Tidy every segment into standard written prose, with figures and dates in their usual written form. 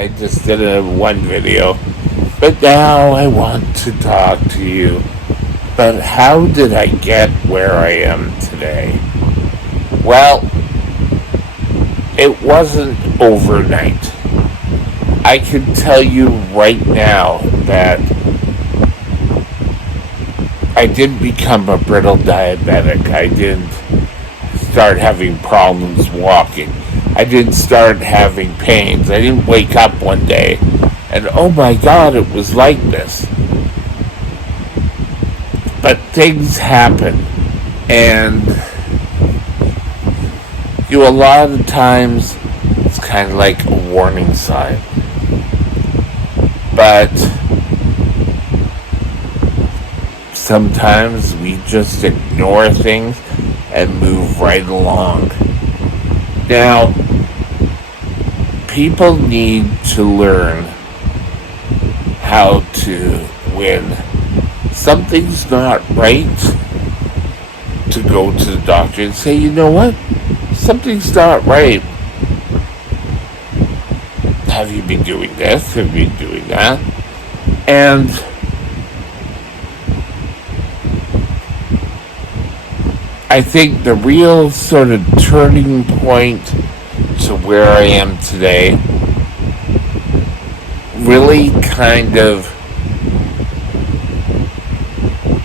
I just did one video. But now I want to talk to you. But how did I get where I am today? Well, it wasn't overnight. I can tell you right now that I didn't become a brittle diabetic. I didn't start having problems walking. I didn't start having pains. I didn't wake up one day and, oh my God, it was like this. But things happen, and a lot of times it's kind of like a warning sign. But sometimes we just ignore things and move right along. Now, people need to learn how to, when something's not right, to go to the doctor and say, you know what? Something's not right. Have you been doing this? Have you been doing that? And I think the real sort of turning point to where I am today really kind of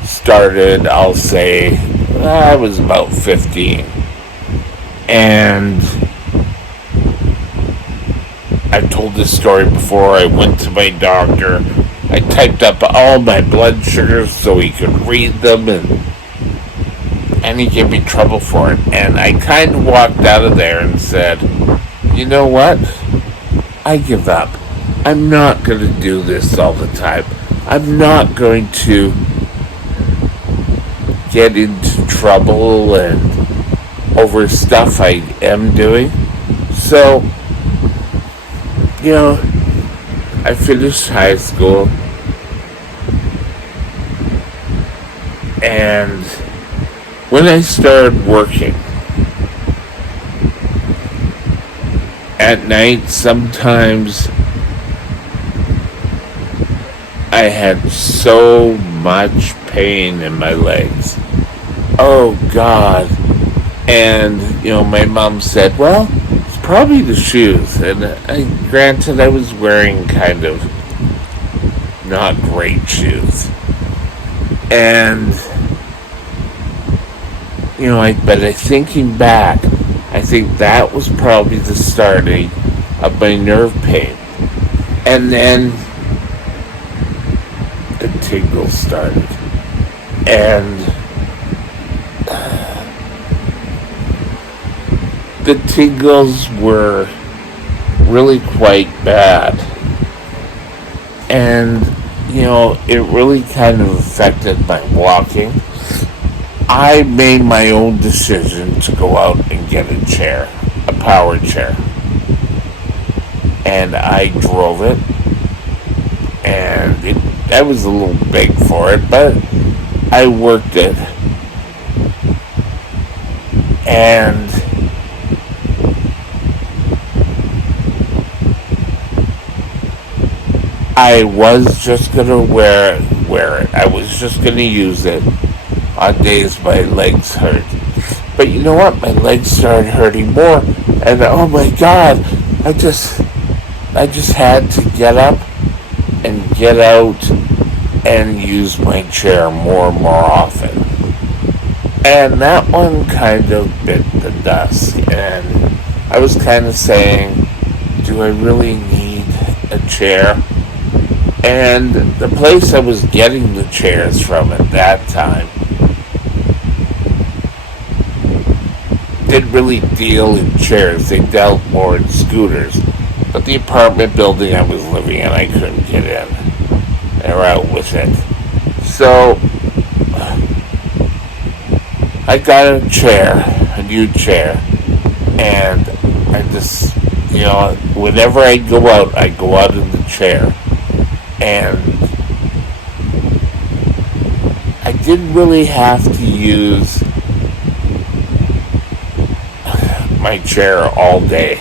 started, I'll say, I was about 15. And I've told this story before. I went to my doctor. I typed up all my blood sugars so he could read them, and he gave me trouble for it. And I kind of walked out of there and said, you know what? I give up. I'm not going to do this all the time. I'm not going to get into trouble and over stuff I am doing. So, I finished high school, and when I started working at night, sometimes I had so much pain in my legs. Oh God. And, my mom said, well, it's probably the shoes. And granted, I was wearing kind of not great shoes. And, but thinking back, I think that was probably the starting of my nerve pain. And then the tingles started. And the tingles were really quite bad. And, it really kind of affected my walking. I made my own decision to go out and get a chair, a power chair. And I drove it. And I was a little big for it, but I worked it. And I was just going to wear it. I was just going to use it on days my legs hurt. But you know what? My legs started hurting more. And oh my God, I just had to get up and get out and use my chair more and more often. And that one kind of bit the dust. And I was kind of saying, do I really need a chair? And the place I was getting the chairs from at that time didn't really deal in chairs. They dealt more in scooters. But the apartment building I was living in, I couldn't get in. They were out with it. So I got a chair, a new chair, and I just, whenever I go out in the chair. And I didn't really have to use my chair all day.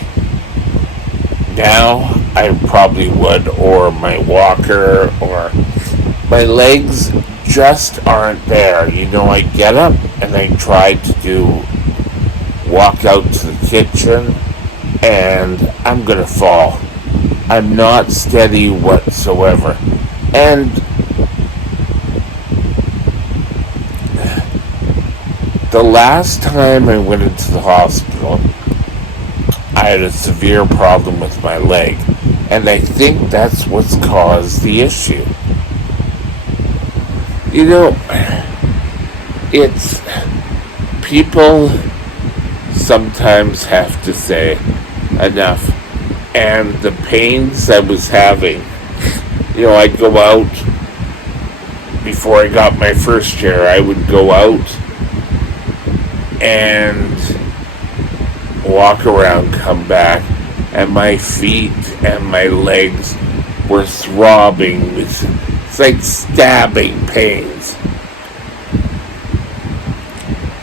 Now I probably would, or my walker, or my legs just aren't there. I get up and I try to walk out to the kitchen, and I'm gonna fall. I'm not steady whatsoever. And the last time I went into the hospital, I had a severe problem with my leg, and I think that's what's caused the issue. It's people sometimes have to say enough, and the pains I was having, I'd go out before I got my first chair. I would go out and walk around, come back, and my feet and my legs were throbbing with, it's like stabbing pains.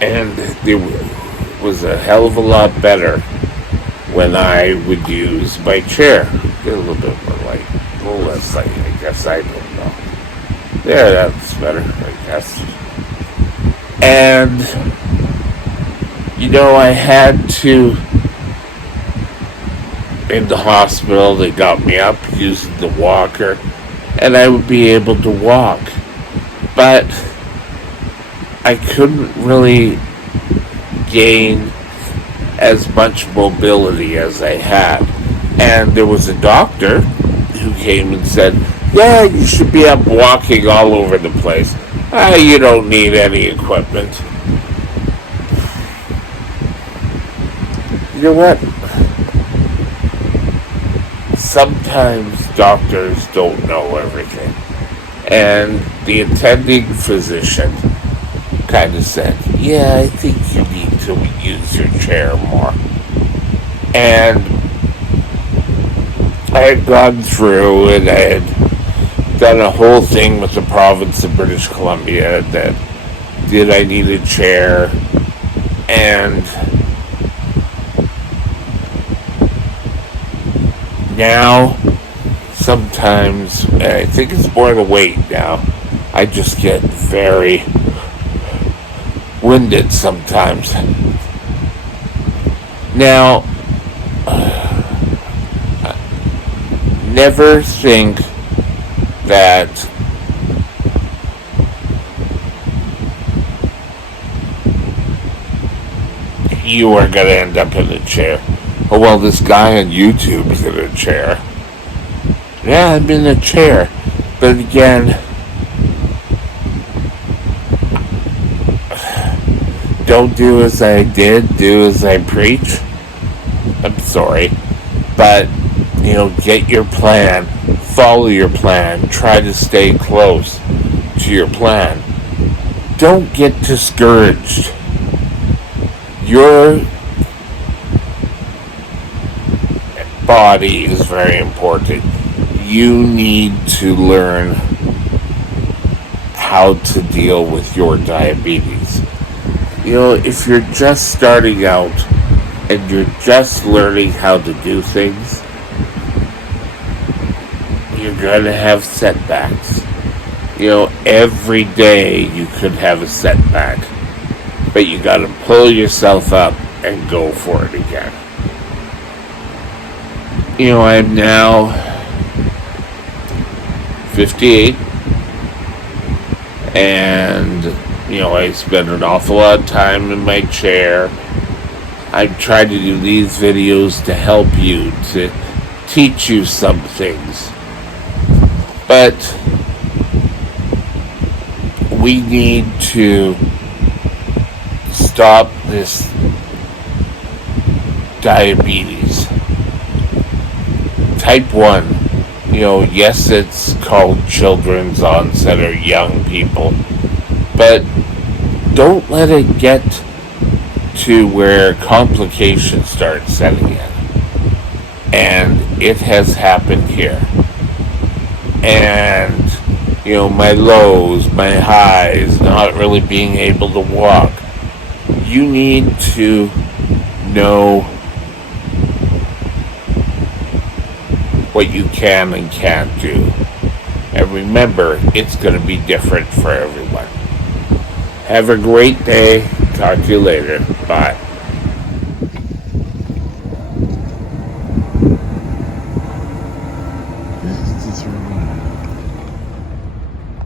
And it was a hell of a lot better when I would use my chair. Get a little bit more light, a little less light, I guess. I don't know. There, that's better, I guess. And I had to, in the hospital, they got me up using the walker, and I would be able to walk. But I couldn't really gain as much mobility as I had. And there was a doctor who came and said, yeah, you should be up walking all over the place. You don't need any equipment. You know what? Sometimes doctors don't know everything. And the attending physician kind of said, yeah, I think you need to use your chair more. And I had gone through and I had done a whole thing with the province of British Columbia that did I need a chair, and now sometimes, and I think it's more the weight now, I just get very winded sometimes. Now, never think that you are going to end up in a chair. Oh, well, this guy on YouTube is in a chair. Yeah, I'm in a chair. But again, don't do as I did, do as I preach. I'm sorry. But, get your plan. Follow your plan. Try to stay close to your plan. Don't get discouraged. Your body is very important. You need to learn how to deal with your diabetes. If you're just starting out and you're just learning how to do things, you're going to have setbacks. Every day you could have a setback, but you got to pull yourself up and go for it again. I'm now 58, and I spend an awful lot of time in my chair. I try to do these videos to help you, to teach you some things. But we need to stop this diabetes. Type 1. Yes, it's called children's onset or young people, but don't let it get to where complications start setting in. And it has happened here. And, my lows, my highs, not really being able to walk. You need to know what you can and can't do. And remember, it's going to be different for everyone. Have a great day. Talk to you later. Bye.